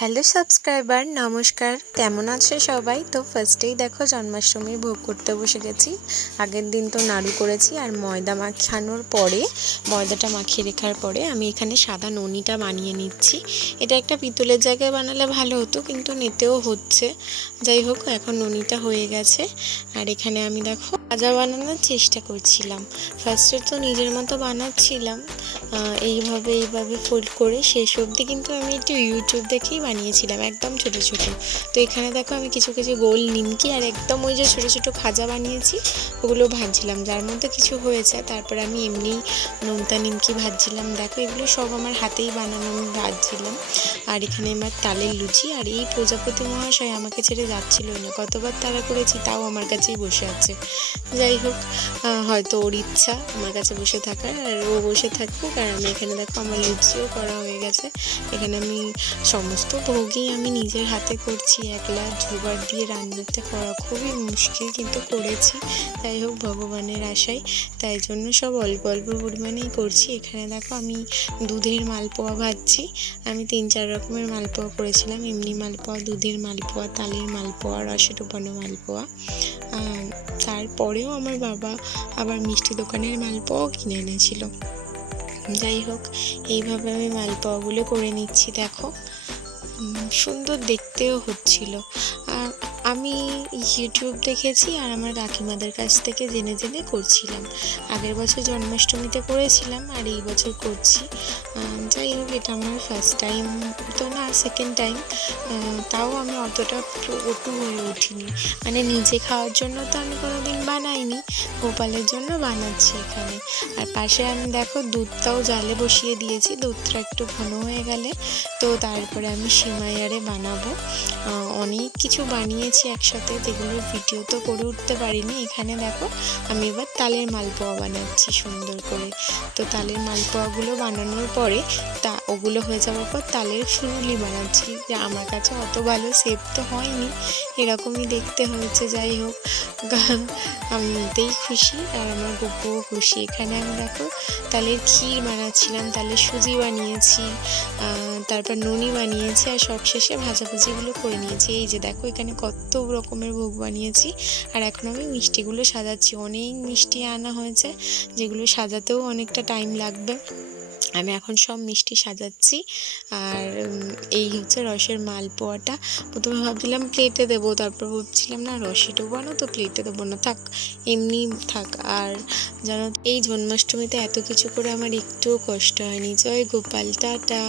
Hello subscriber, নমস্কার। কেমন আছে সবাই? তো ফার্স্টেই দেখো জন্মাষ্টমী ভোগ করতে বসে গেছি। আগের দিন তো নাড়ু করেছি, আর ময়দা মাখানোর পরে ময়দাটা মাখিয়ে রেখার পরে আমি এখানে সাদা ননিটা বানিয়ে নিচ্ছি। এটা একটা পিতলের জায়গায় বানালে ভালো হতো, কিন্তু নিতেও হচ্ছে। যাই হোক, এখন ননিটা হয়ে গেছে। আর এখানে আমি দেখো ভাজা বানানোর চেষ্টা করছিলাম। ফার্স্টে তো নিজের মতো বানাচ্ছিলাম, এইভাবে ফোল্ড করে। শেষ অবধি কিন্তু আমি একটু ইউটিউব দেখেই বানিয়েছিলাম, একদম ছোট ছোট। তো এখানে দেখো আমি কিছু কিছু গোল নিমকি আর একদম ওই যে ছোট ছোট খাজা বানিয়েছি, ওগুলো ভাজছিলাম। যার মধ্যে কিছু হয়েছে, তারপর আমি এমনি নোনতা নিমকি ভাজছিলাম। দেখো এগুলো সব আমার হাতেই বানানো, আমি ভাজছিলাম। আর এখানে আমার তালের লুচি। আর এই প্রজাপতি মহাশয় আমাকে ছেড়ে যাচ্ছিলই না, কতবার তাড়া করেছি তাও আমার কাছেই বসে আছে। যাই হোক, হয়তো ওর ইচ্ছা আমার কাছে বসে থাকার, আর ও বসে থাকুক। আর আমি এখানে দেখো আমার লুচিও করা হয়ে গেছে। এখানে আমি সমস্ত ভোগই আমি নিজের হাতে করছি, একলা জোগাড় দিয়ে রান্নাটা করা খুবই মুশকিল, কিন্তু করেছি। যাই হোক, ভগবানের আশায়, তাই জন্য সব অল্প অল্প পরিমাণেই করছি। এখানে দেখো আমি দুধের মালপোয়া ভাজছি। আমি 3-4 রকমের মালপোয়া করেছিলাম, এমনি মালপোয়া, দুধের মালপোয়া, তালের মালপোয়া, রসে ডোবানো মালপোয়া। তারপরেও আমার বাবা আবার মিষ্টি দোকানের মালপোয়াও কিনে এনেছিল। যাই হোক, এইভাবে আমি মালপোয়াগুলো করে নিচ্ছি। দেখো সুন্দর দেখতেও হচ্ছিল। আর আমি ইউটিউব দেখেছি আর আমার কাকিমাদের কাছ থেকে জেনে জেনে করছিলাম। আগের বছর জন্মাষ্টমীতে করেছিলাম, আর এই বছর করছি। যাই হোক, এটা আমার ফার্স্ট টাইম তো না, সেকেন্ড টাইম। তাও আমি অতটা পটু হয়ে উঠিনি, মানে নিজে খাওয়ার জন্য তো আমি কোনোদিন বানাইনি, গোপালের জন্য বানাচ্ছি এখানে। আর পাশে আমি দেখো দুধটাও জালে বসিয়ে দিয়েছি। দুধটা একটু ঘন হয়ে গেলে তো তারপরে আমি সিমাইয়ারে বানাবো। অনেক কিছু বানিয়েছি একসাথে, যেগুলোর ভিডিও তো করে উঠতে পারিনি। এখানে দেখো আমি এবার তালের মালপোয়া বানাচ্ছি সুন্দর করে। তো তালের মালপোয়াগুলো বানানোর পরে ওগুলো হয়ে যাওয়ার পর তালের ফুরুলি বানাচ্ছি, যে আমার কাছে অত ভালো শেপ তো হয়নি, এরকমই দেখতে হয়েছে। যাই হোক, আমি এতেই খুশি, আর আমার গপ্পুও খুশি। এখানে আমি দেখো তালের ক্ষীর বানাচ্ছিলাম, তালের সুজি বানিয়েছি, তারপর ননি বানিয়েছি, আর সবশেষে ভাজাভুজিগুলো করে নিয়েছি। এই যে দেখো এখানে কত রকমের ভোগ বানিয়েছি। আর এখন আমি মিষ্টিগুলো সাজাচ্ছি। অনেক মিষ্টি আনা হয়েছে, যেগুলো সাজাতেও অনেকটা টাইম লাগবে। আমি এখন সব মিষ্টি সাজাচ্ছি। আর এই হচ্ছে রসের মালপোয়াটা। প্রথমে ভাবছিলাম প্লেটে দেবো, তারপর ভাবছিলাম না, রসে ডোবো না তো, প্লেটে দেবো না, থাক এমনি থাক। আর জানো, এই জন্মাষ্টমীতে এত কিছু করে আমার একটুও কষ্ট হয়নি। জয় গোপাল, টাটা।